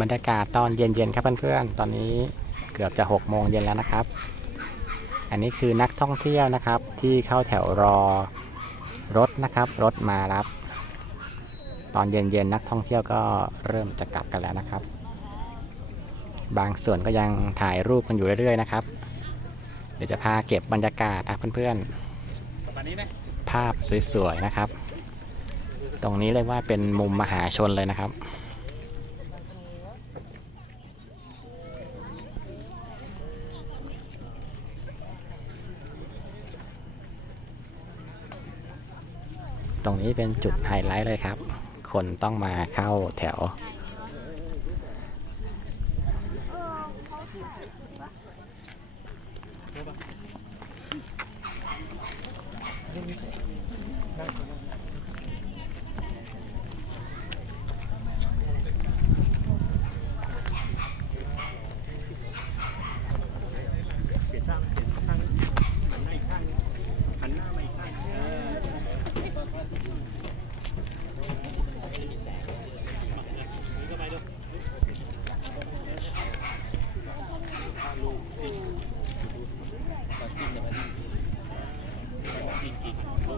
บรรยากาศตอนเย็นๆครับเพื่อนๆ ตอนนี้เกือบจะ6โมงเย็นแล้วนะครับ อันนี้คือนักท่องเที่ยวนะครับที่เข้าแถวรอรถนะครับรถมารับ ตอนเย็นๆนักท่องเที่ยวก็เริ่มจะกลับกันแล้วนะครับ บางส่วนก็ยังถ่ายรูปกันอยู่เรื่อยๆนะครับ เดี๋ยวจะพาเก็บบรรยากาศอะเพื่อนๆภาพสวยๆนะครับ ตรงนี้เรียกว่าเป็นมุมมหาชนเลยนะครับ ตรงนี้เป็นจุดไฮไลท์เลยครับ คนต้องมาเข้าแถว เปลี่ยนข้างเปลี่ยนข้างหันหน้าอีกข้างหันหน้ามาอีกข้างเออนี่ก็ไปดูลูกจริงตัดจริงแต่ว่าจริงจริงลูก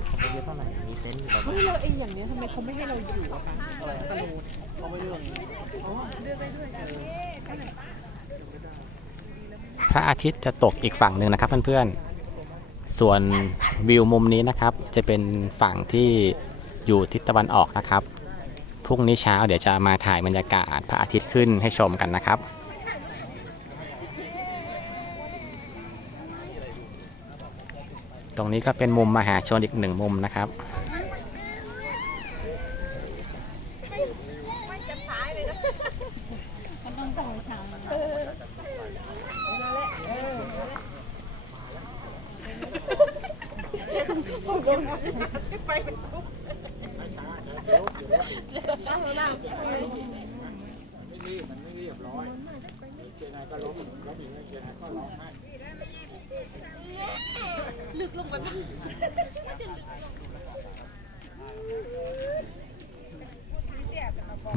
ก็คงไม่เยอะเท่าไหร่มีเต็นท์อยู่แบบเฮ้ยเราเองอย่างเนี้ยทำไมเขาไม่ให้เราอยู่อะคะอะไรกระโหลกเขาไม่เรื่องพระอาทิตย์จะตกอีกฝั่งหนึ่งนะครับเพื่อนๆ ส่วนวิวมุมนี้นะครับ จะเป็นฝั่งที่อยู่ทิศตะวันออกนะครับ พรุ่งนี้เช้าเดี๋ยวจะมาถ่ายบรรยากาศพระอาทิตย์ขึ้นให้ชมกันนะครับ ตรงนี้ก็เป็นมุมมหาชนอีกหนึ่งมุมนะครับ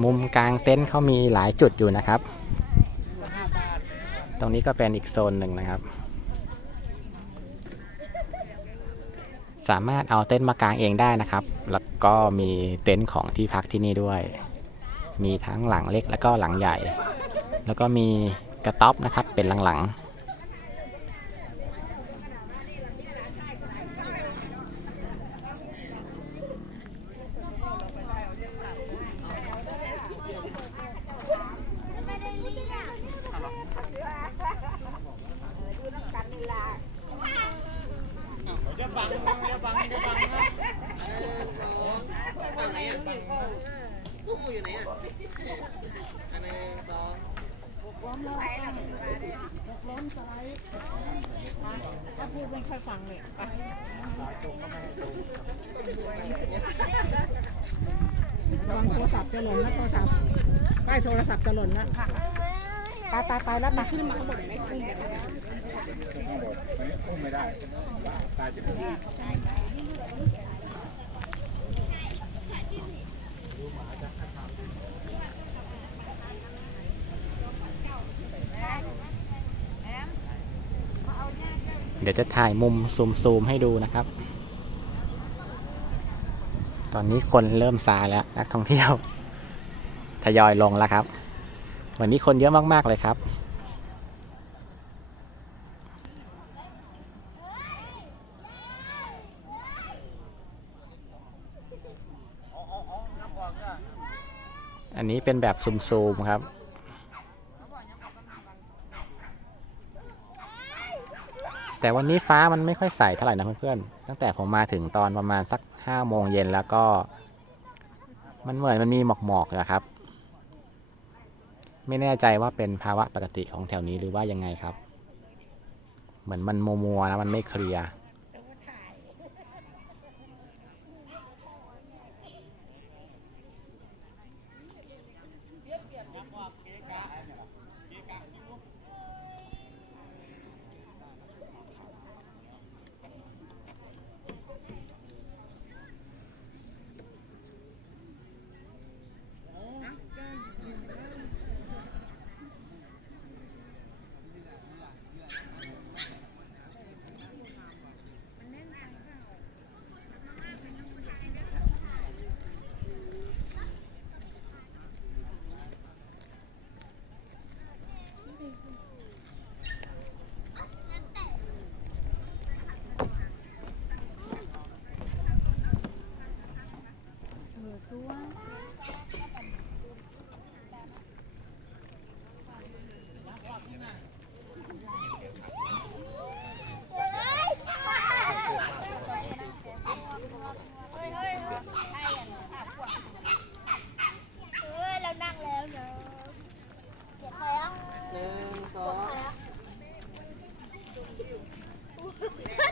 มุมกลางเต็นท์เขามีหลายจุดอยู่นะครับ ตรงนี้ก็เป็นอีกโซนหนึ่งนะครับ สามารถเอาเต็นท์มากางเองได้นะครับ แล้วก็มีเต็นท์ของที่พักที่นี่ด้วย มีทั้งหลังเล็กแล้วก็หลังใหญ่ แล้วก็มีกระต๊อบนะครับเป็นหลังๆ ถ้าพูดไม่ค่อยฟังเลยไประวังโทรศัพท์จะหล่นนะโทรศัพท์ใกล้โทรศัพท์จะหล่นนะไปไปไปแล้วมาขึ้นมาข้างบนไม่ขึ้นไม่ได้ตาจะ เดี๋ยวจะถ่ายมุมซูมๆให้ดูนะครับ ตอนนี้คนเริ่มซาแล้วนักท่องเที่ยว ทยอยลงแล้วครับ วันนี้คนเยอะมากๆเลยครับอันนี้เป็นแบบซูมๆครับ แต่วันนี้ฟ้ามันไม่ค่อยใสเท่าไหร่นะเพื่อนๆ ตั้งแต่ผมมาถึงตอนประมาณสักห้าโมงเย็นแล้วก็ มันเหมือนมันมีหมอกๆนะครับ ไม่แน่ใจว่าเป็นภาวะปกติของแถวนี้หรือว่ายังไงครับ เหมือนมันมัวๆนะมันไม่เคลียร์ เฮ้ยเรานั่งแล้วเนอะเก็บไปอะ หนึ่งสอง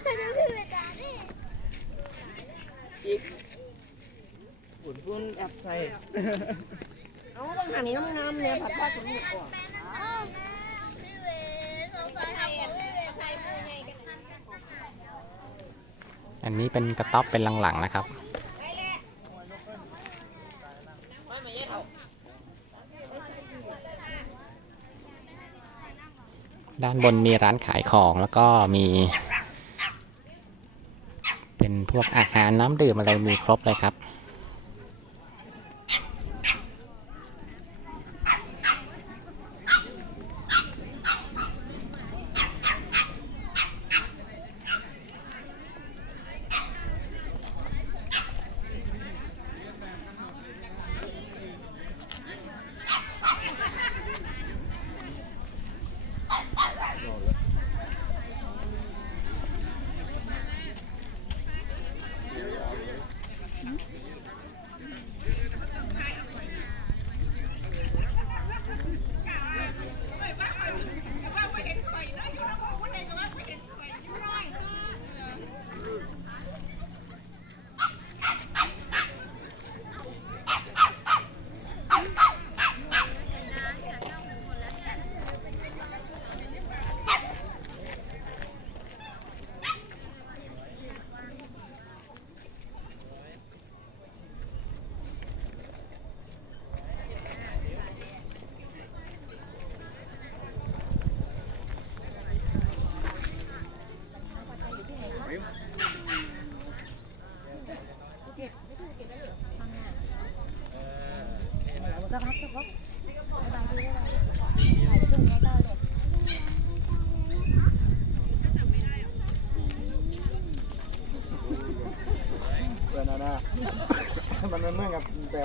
แต่ดูพี่เวทานี่ อีกหุ่นพุ่นแอบใส่เอาบางหันนี้น้ำงามเนี่ยผัดผ้าถุงมือก่อนอ้าวพี่เวทสงสารทำของพี่เวทใครพูดไงกันอันนี้เป็นกระต๊อบเป็นหลังๆนะครับด้านบนมีร้านขายของแล้วก็มี พวกอาหารน้ำดื่มอะไรมีครบเลยครับ เพื่อนนะนะมันเหมือนกับ